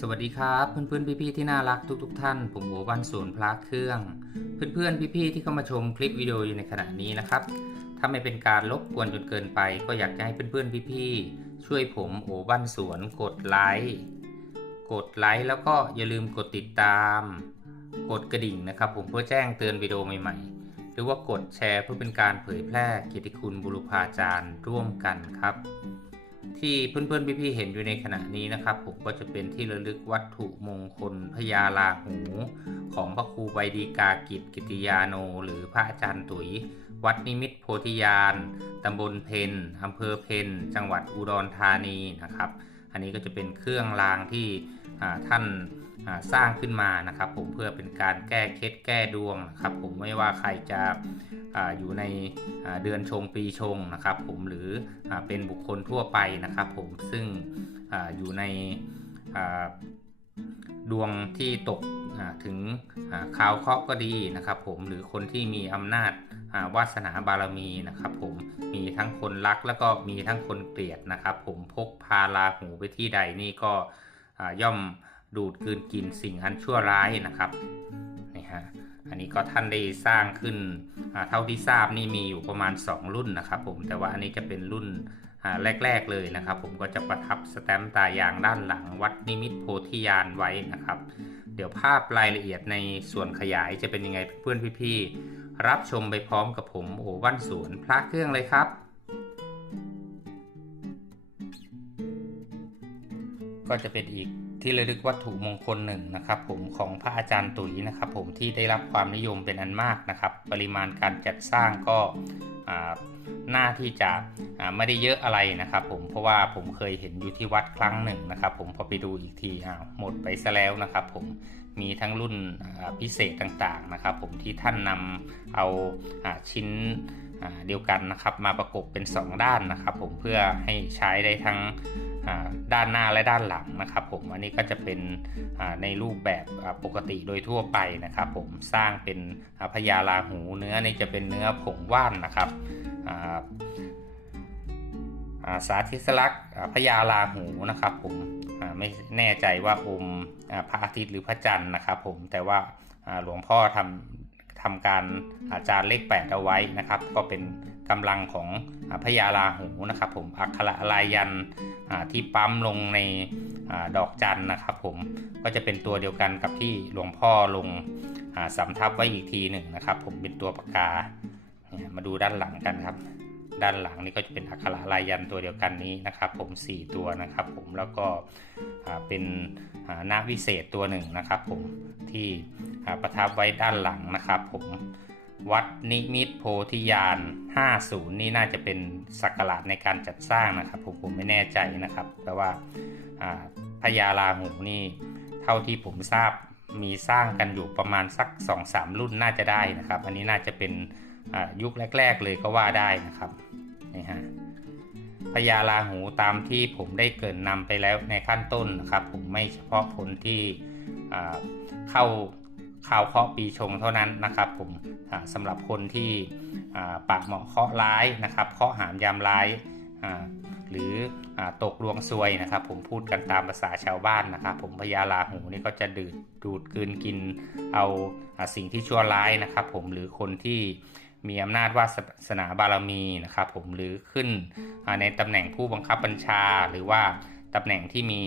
สวัสดีครับ เพื่อนๆพี่ๆที่น่ารักทุกๆทท่าน ผมโอวันศูนย์พระเครื่อง เพื่อนๆพี่ๆที่เข้ามาชมคลิปวิดีโออยู่ในขณะนี้นะครับ ถ้าไม่เป็นการรบกวนจนเกินไป ก็อยากจะให้เพื่อนๆพี่ๆช่วยผมโอวันสวนกดไลค์กดไลค์แล้วก็อย่าลืมกดติดตาม กดกระดิ่งนะครับ ผมเพื่อแจ้งเตือนวิดีโอใหม่ๆ หรือว่ากดแชร์เพื่อเป็นการเผยแพร่เกียรติคุณบุรุพาจารย์ร่วมกันครับ ที่เพื่อนๆพี่ๆเห็นอยู่ในขณะนี้นะครับ ผมก็จะเป็นที่ระลึกวัตถุมงคลพญาลาหู ของพระครูใบดีกากิจกิติยาโน หรือพระอาจารย์ตุ๋ย วัดนิมิตโพธิญาณตำบลเพนอำเภอเพนจังหวัดอุดรธานีนะครับ อันนี้ก็จะเป็นเครื่องรางที่ท่าน สร้างขึ้นมานะครับ ผมเพื่อเป็นการแก้เคล็ดแก้ดวงนะครับ ผมไม่ว่าใครจะออยู่ในเดือนชงปีชงนะครับ ผมหรืออเป็นบุคคลทั่วไปนะครับ ผมซึ่งออยู่ในดวงที่ตกถึงข่าวเคราะห์ก็ดีนะครับ ผมหรือคนที่มีอำนาจวาสนาบารมีนะครับ ผมมีทั้งคนรักแล้วก็มีทั้งคนเกลียดนะครับ ผมพกพาลาหูไปที่ใดนี่ก็ย่อม ดูดกลืนกินสิ่งอันชั่วร้ายนะครับนี่ฮะอันนี้ก็ท่านได้สร้างขึ้นเท่าที่ทราบนี่มีอยู่ประมาณ 2 รุ่นนะครับ ผมแต่ว่าอันนี้จะเป็นรุ่นแรก ๆ เลยนะครับ ผมก็จะประทับสแตมป์ตายางด้านหลังวัดนิมิตโพธิญาณไว้นะครับ เดี๋ยวภาพรายละเอียดในส่วนขยายจะเป็นยังไงเพื่อนๆพี่ๆรับชมไปพร้อมกับผมโอวันสวนพระเครื่องเลยครับก็จะเป็นอีก ที่ระลึกวัตถุมงคลหนึ่งนะครับ ผมของพระอาจารย์ตุ๋ยนะครับ ผมที่ได้รับความนิยมเป็นอันมากนะครับ ปริมาณการจัดสร้างก็น่าที่จะไม่ได้เยอะอะไรนะครับ ผมเพราะว่าผมเคยเห็นอยู่ที่วัดครั้งหนึ่งนะครับ ผมพอไปดูอีกทีอ้าวหมดไปซะแล้วนะครับ ผมมีทั้งรุ่นพิเศษต่างๆนะครับ ผมที่ท่านนำเอาอชิ้นเดียวกันนะครับ มาประกบเป็น 2 ด้านนะครับ ผมเพื่อให้ใช้ได้ทั้ง ด้านหน้าและด้านหลังนะครับผมอันนี้ก็จะเป็นในรูปแบบปกติโดยทั่วไปนะครับผมสร้างเป็นพญาลาหูเนื้อนี่จะเป็นเนื้อผงว่านนะครับสาธิสลักษ์พญาลาหูนะครับผมไม่แน่ใจว่าอมพระอาทิตย์หรือพระจันทร์นะครับผมแต่ว่าอ่าหลวงพ่อทำทำการอาจารย์เลขแปดเอาไว้นะครับ ก็เป็น กำลังของอพญาลาหูนะครับ ผมอักขระลายยันที่ปั๊มลงในอดอกจันนะครับ ผมก็จะเป็นตัวเดียวกันกับที่หลวงพ่อลงอสำทับไว้อีกทีหนึ่งนะครับ ผมเป็นตัวปากกามาดูด้านหลังกันครับ ด้านหลังนี่ก็จะเป็นอักขระลายยันตัวเดียวกันนี้นะครับ ผม 4 ตัวนะครับ ผมแล้วก็เป็นหน้าวิเศษตัวหนึ่งนะครับ ผมที่ประทับไว้ด้านหลังนะครับ ผม วัดนิมิตรโพธิญาณ50 นี่น่าจะเป็นสักการะในการจัดสร้างนะครับ ผมผมไม่แน่ใจนะครับ แต่ว่าอ่าพญาลาหูนี่เท่าที่ผมทราบมีสร้างกันอยู่ประมาณสัก 2-3 รุ่นน่าจะได้นะครับ อันนี้น่าจะเป็นยุคแรก ๆ เลยก็ว่าได้นะครับนี่ฮะพญาลาหูตามที่ผมได้เกินนำไปแล้วในขั้นต้นนะครับ ผมไม่เฉพาะคนที่เข้า ข่าวเคาะปีชงเท่านั้นนะครับผมอ่าสำหรับคนที่ปากเหมาะเคาะร้ายนะครับเคาะหามยามร้ายหรืออตกดวงซวยนะครับ ผมพูดกันตามภาษาชาวบ้านนะครับ ผมพญาลาหูนี่ก็จะดูดดูดกืนกินเอาอสิ่งที่ชั่วร้ายนะครับ ผมหรือคนที่มีอำนาจวาสนาบารมีนะครับผมหรือขึ้นในตำแหน่งผู้บังคับบัญชา หรือว่าตำแหน่งที่มี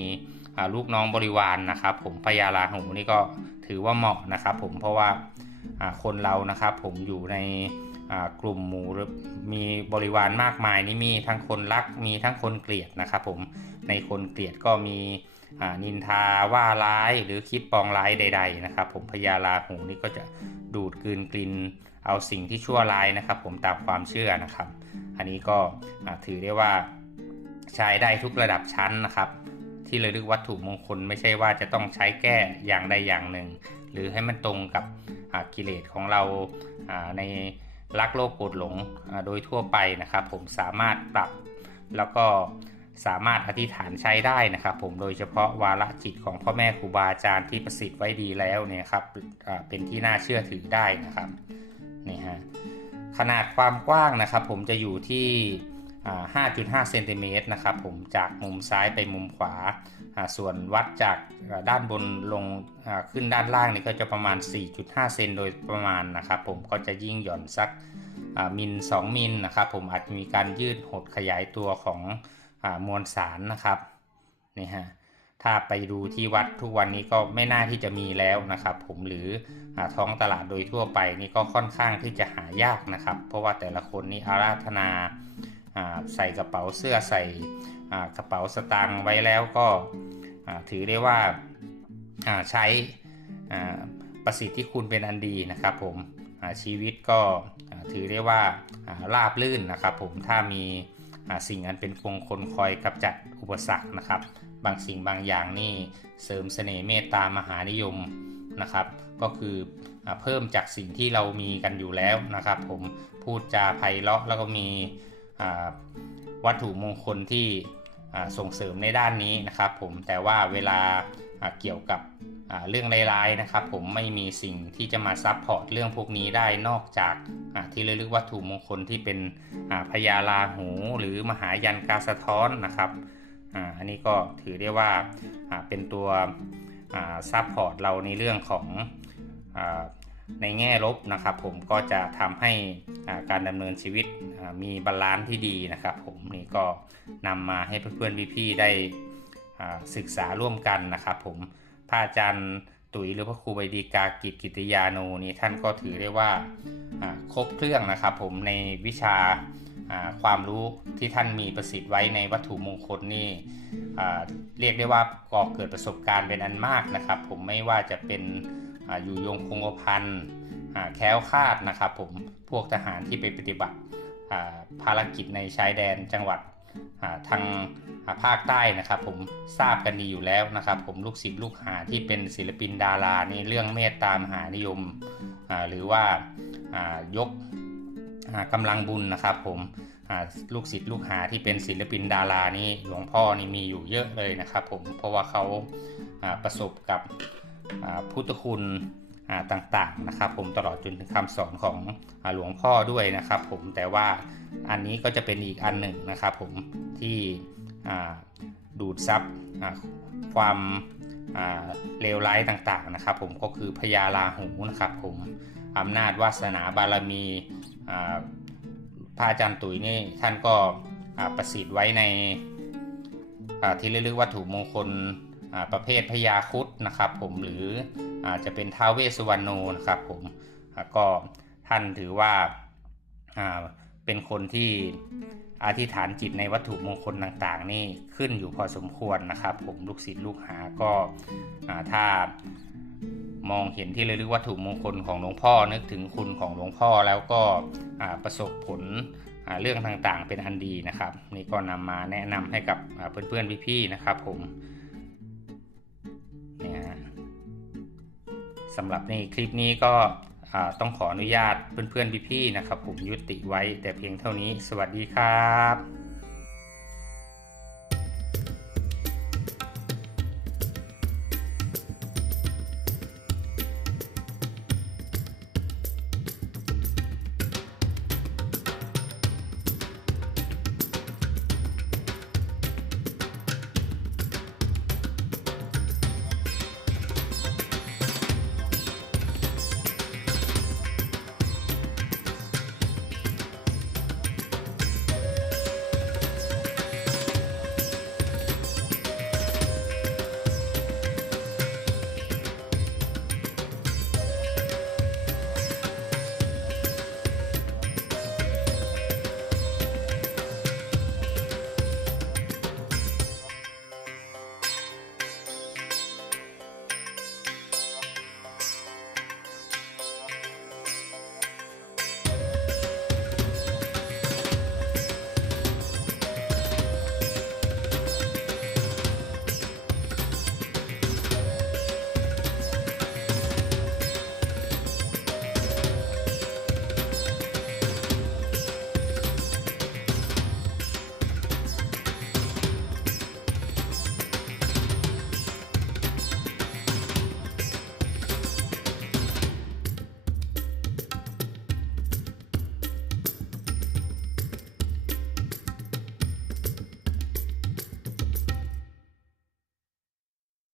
ลูกน้องบริวารนนะครับ ผมพญาลาหูนี่ก็ถือว่าเหมาะนะครับ ผมเพราะว่าคนเรานะครับ ผมอยู่ในกลุ่มหมู่มีบริวารมากมายนี่มีทั้งคนรักมีทั้งคนเกลียดนะครับ ผมในคนเกลียดก็มีนินทาว่าร้ายหรือคิดปองร้ายใด ๆ นะครับ ผมพญาลาหูนี่ก็จะดูดกลืนกลินเอาสิ่งที่ชั่วร้ายนะครับ ผมตามความเชื่อนะครับ อันนี้ก็ถือได้ว่าใช้ได้ทุกระดับชั้นนะครับ ที่ระลึกวัตถุมงคลไม่ใช่ว่าจะต้องใช้แก้อย่างใดอย่างหนึ่ง หรือให้มันตรงกับกิเลสของเราในรักโลภโกรธหลงโดยทั่วไปนะครับ ผมสามารถปรับแล้วก็สามารถอธิษฐานใช้ได้นะครับ ผมโดยเฉพาะวาระจิตของพ่อแม่ครูบาอาจารย์ที่ประสิทธิ์ไว้ดีแล้วเนี่ยครับเป็นที่น่าเชื่อถือได้นะครับนี่ฮะขนาดความกว้างนะครับ ผมจะอยู่ที่ 5.5 เซนติเมตรนะครับผมจากมุมซ้ายไปมุมขวาอ่าส่วนวัดจากด้านบนลงอ่าขึ้นด้านล่างนี่ก็จะประมาณ 4.5 เซนโดยประมาณนะครับผมก็จะยิ่งหย่อนสักอ่ามิล 2 มิลนะครับผมอาจจะมีการยืดหดขยายตัวของอามวลสารนะครับนี่ฮะถ้าไปดูที่วัดทุกวันนี้ก็ไม่น่าที่จะมีแล้วนะครับ ผมหรืออาท้องตลาดโดยทั่วไปนี่ก็ค่อนข้างที่จะหายากนะครับ เพราะว่าแต่ละคนนี่อาราธนา ใส่กระเป๋าเสื้อใส่กระเป๋าสตางค์ไว้แล้วก็ถือได้ว่าใช้ประสิทธิคุณเป็นอันดีนะครับผมชีวิตก็ถือได้ว่าราบลื่นนะครับผมถ้ามีสิ่งอันเป็นมงคลคอยกำจัดอุปสรรคนะครับ บางสิ่งบางอย่างนี่เสริมเสน่ห์เมตตามหานิยมนะครับ ก็คืออเพิ่มจากสิ่งที่เรามีกันอยู่แล้วนะครับ ผมพูดจาไพเราะแล้วก็มี วัตถุมงคลที่ส่งเสริมในด้านนี้นะครับผมแต่ว่าเวลาเกี่ยวกับเรื่องร้ายๆนะครับ ผมไม่มีสิ่งที่จะมาซับพอร์ตเรื่องพวกนี้ได้นอกจากที่ระลึกวัตถุมงคลที่เป็นพญาลาหูหรือมหายันกาสะท้อนนะครับอันนี้ก็ถือได้ว่าเป็นตัวซับพอร์ตเราในเรื่องของ ในแง่ลบนะครับ ผมก็จะทำให้การดำเนินชีวิตมีบาลานซ์ที่ดีนะครับ ผมนี่ก็นำมาให้เพื่อนๆพี่ๆได้ศึกษาร่วมกันนะครับ ผมพระอาจารย์ตุ๋ยหรือพระครูใบดีกากิจกิติยาโนนี่ท่านก็ถือได้ว่าครบเครื่องนะครับ ผมในวิชาความรู้ที่ท่านมีประสิทธิ์ไว้ในวัตถุมงคลนี่เรียกได้ว่าก่อเกิดประสบการณ์เป็นอันมากนะครับ ผมไม่ว่าจะเป็น อยู่ยงคงกระพันแคล้วคาดนะครับผมพวกทหารที่ไปปฏิบัติภารกิจในชายแดนจังหวัดทางภาคใต้นะครับผมทราบกันดีอยู่แล้วนะครับ ผมลูกศิษย์ลูกหาที่เป็นศิลปินดารานี่เรื่องเมตตามหานิยม หรือว่ายกอ่ากำลังบุญนะครับ ผมลูกศิษย์ลูกหาที่เป็นศิลปินดารานี่หลวงพ่อนี่มีอยู่เยอะเลยนะครับ ผมเพราะว่าเขาประสบกับ พุทธคุณต่างๆนะครับผมตลอดจนถึงคำสอนของอหลวงพ่อด้วยนะครับผมแต่ว่าอันนี้ก็จะเป็นอีกอันหนึ่งนะครับผมที่ดูดซับความเลวร้ายต่างๆนะครับผมก็คือพญาลาหูนะครับผมอำนาจวาสนาบารมีพระอาจารย์ตุ๋ยนี่ท่านก็ประสิทธิ์ไว้ในที่เรียกวัตถุมงคล ประเภทพญาคุดนะครับผมหรืออาจจะเป็นท้าวเวสสุวรรณโนนะครับผมก็ท่านถือว่าเป็นคนที่อธิษฐานจิตในวัตถุมงคลต่างๆ นี่ขึ้นอยู่พอสมควรนะครับ ผมลูกศิษย์ลูกหาก็อ่าถ้ามองเห็นที่ระลึกวัตถุมงคลของหลวงพ่อนึกถึงคุณของหลวงพ่อแล้วก็ประสบผลเรื่องต่างๆ เป็นอันดีนะครับ นี่ก็นำมาแนะนำให้กับเพื่อนๆพี่ๆนะครับ ผม สำหรับในคลิปนี้ก็ต้องขออนุญาตเพื่อนๆพี่ๆนะครับ ผมยุติไว้แต่เพียงเท่านี้ สวัสดีครับ